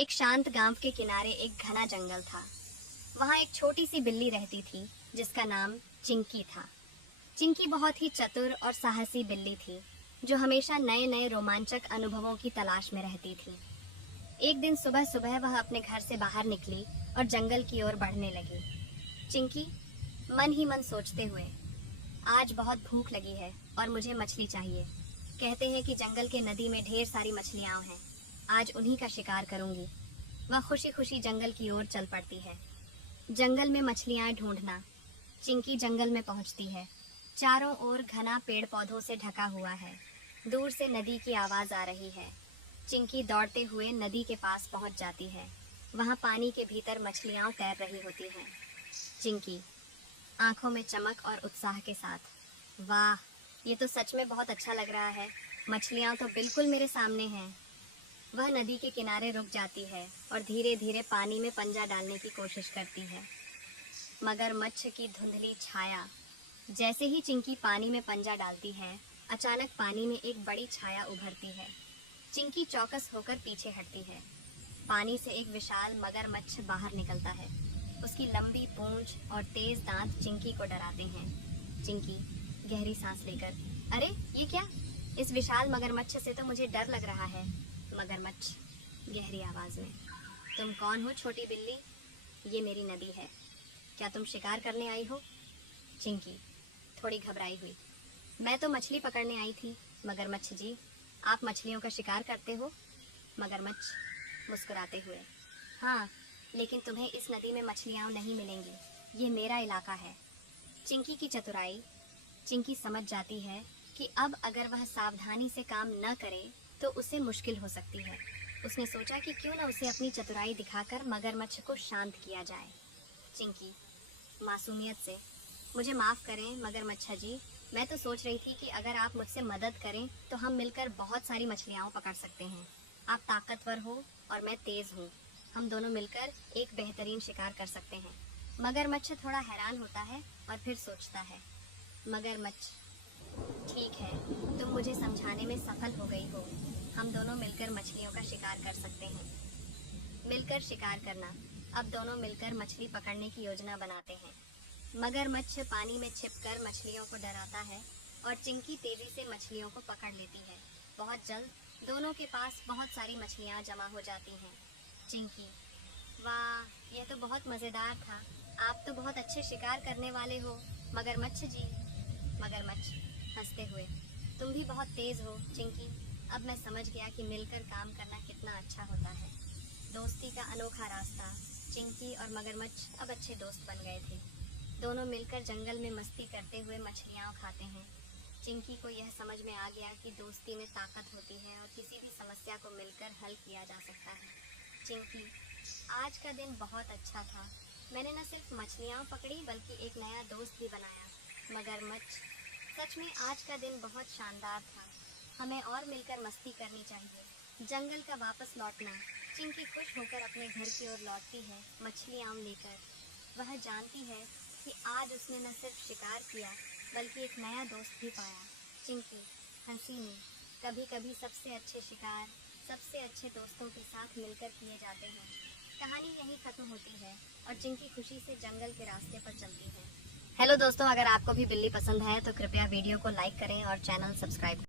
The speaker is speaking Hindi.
एक शांत गांव के किनारे एक घना जंगल था। वहां एक छोटी सी बिल्ली रहती थी जिसका नाम चिंकी था। चिंकी बहुत ही चतुर और साहसी बिल्ली थी जो हमेशा नए नए रोमांचक अनुभवों की तलाश में रहती थी। एक दिन सुबह सुबह वह अपने घर से बाहर निकली और जंगल की ओर बढ़ने लगी। चिंकी मन ही मन सोचते हुए, आज बहुत भूख लगी है और मुझे मछली चाहिए। कहते हैं कि जंगल के नदी में ढेर सारी मछलियां हैं, आज उन्हीं का शिकार करूंगी। वह खुशी खुशी जंगल की ओर चल पड़ती है। जंगल में मछलियां ढूंढना। चिंकी जंगल में पहुंचती है। चारों ओर घना पेड़ पौधों से ढका हुआ है। दूर से नदी की आवाज आ रही है। चिंकी दौड़ते हुए नदी के पास पहुंच जाती है। वहां पानी के भीतर मछलियां तैर रही होती हैं। चिंकी आंखों में चमक और उत्साह के साथ, वाह, ये तो सच में बहुत अच्छा लग रहा है। मछलियां तो बिल्कुल मेरे सामने हैं। वह नदी के किनारे रुक जाती है और धीरे धीरे पानी में पंजा डालने की कोशिश करती है। मगरमच्छ की धुंधली छाया। जैसे ही चिंकी पानी में पंजा डालती है, अचानक पानी में एक बड़ी छाया उभरती है। चिंकी चौकस होकर पीछे हटती है। पानी से एक विशाल मगरमच्छ बाहर निकलता है। उसकी लंबी पूंछ और तेज दांत चिंकी को डराते हैं। चिंकी गहरी सांस लेकर, अरे ये क्या? इस विशाल मगरमच्छ से तो मुझे डर लग रहा है। मगरमच्छ गहरी आवाज में, तुम कौन हो छोटी बिल्ली? ये मेरी नदी है, क्या तुम शिकार करने आई हो? चिंकी थोड़ी घबराई हुई, मैं तो मछली पकड़ने आई थी। मगरमच्छ जी, आप मछलियों का शिकार करते हो? मगरमच्छ मुस्कुराते हुए, हाँ, लेकिन तुम्हें इस नदी में मछलियाँ नहीं मिलेंगी, ये मेरा इलाका है। चिंकी की चतुराई। चिंकी समझ जाती है कि अब अगर वह सावधानी से काम न करे तो उसे मुश्किल हो सकती है। उसने सोचा कि क्यों न उसे अपनी चतुराई दिखाकर मगरमच्छ को शांत किया जाए। चिंकी मासूमियत से, मुझे माफ़ करें मगरमच्छ जी, मैं तो सोच रही थी कि अगर आप मुझसे मदद करें तो हम मिलकर बहुत सारी मछलियाँ पकड़ सकते हैं। आप ताकतवर हो और मैं तेज़ हूँ, हम दोनों मिलकर एक बेहतरीन शिकार कर सकते हैं। मगरमच्छ थोड़ा हैरान होता है और फिर सोचता है, मगरमच्छ, ठीक है, तुम मुझे समझाने में सफल हो गई हो। हम दोनों मिलकर मछलियों का शिकार कर सकते हैं। मिलकर शिकार करना। अब दोनों मिलकर मछली पकड़ने की योजना बनाते हैं। मगरमच्छ पानी में छिपकर मछलियों को डराता है और चिंकी तेजी से मछलियों को पकड़ लेती है। बहुत जल्द दोनों के पास बहुत सारी मछलियाँ जमा हो जाती हैं। चिंकी, वाह, यह तो बहुत मज़ेदार था। आप तो बहुत अच्छे शिकार करने वाले हो मगरमच्छ जी। मगरमच्छ हंसते हुए, तुम भी बहुत तेज़ हो चिंकी। अब मैं समझ गया कि मिलकर काम करना कितना अच्छा होता है। दोस्ती का अनोखा रास्ता। चिंकी और मगरमच्छ अब अच्छे दोस्त बन गए थे। दोनों मिलकर जंगल में मस्ती करते हुए मछलियाँ खाते हैं। चिंकी को यह समझ में आ गया कि दोस्ती में ताकत होती है और किसी भी समस्या को मिलकर हल किया जा सकता है। चिंकी, आज का दिन बहुत अच्छा था। मैंने न सिर्फ मछलियाँ पकड़ी बल्कि एक नया दोस्त भी बनाया। मगरमच्छ, सच में आज का दिन बहुत शानदार था। हमें और मिलकर मस्ती करनी चाहिए। जंगल का वापस लौटना। चिंकी खुश होकर अपने घर की ओर लौटती है, मछलियाँ लेकर। वह जानती है कि आज उसने न सिर्फ शिकार किया बल्कि एक नया दोस्त भी पाया। चिंकी हंसी में, कभी कभी सबसे अच्छे शिकार सबसे अच्छे दोस्तों के साथ मिलकर किए जाते हैं। कहानी यहीं खत्म होती है और चिंकी खुशी से जंगल के रास्ते पर चलती है। हेलो दोस्तों, अगर आपको भी बिल्ली पसंद है तो कृपया वीडियो को लाइक करें और चैनल सब्सक्राइब करें।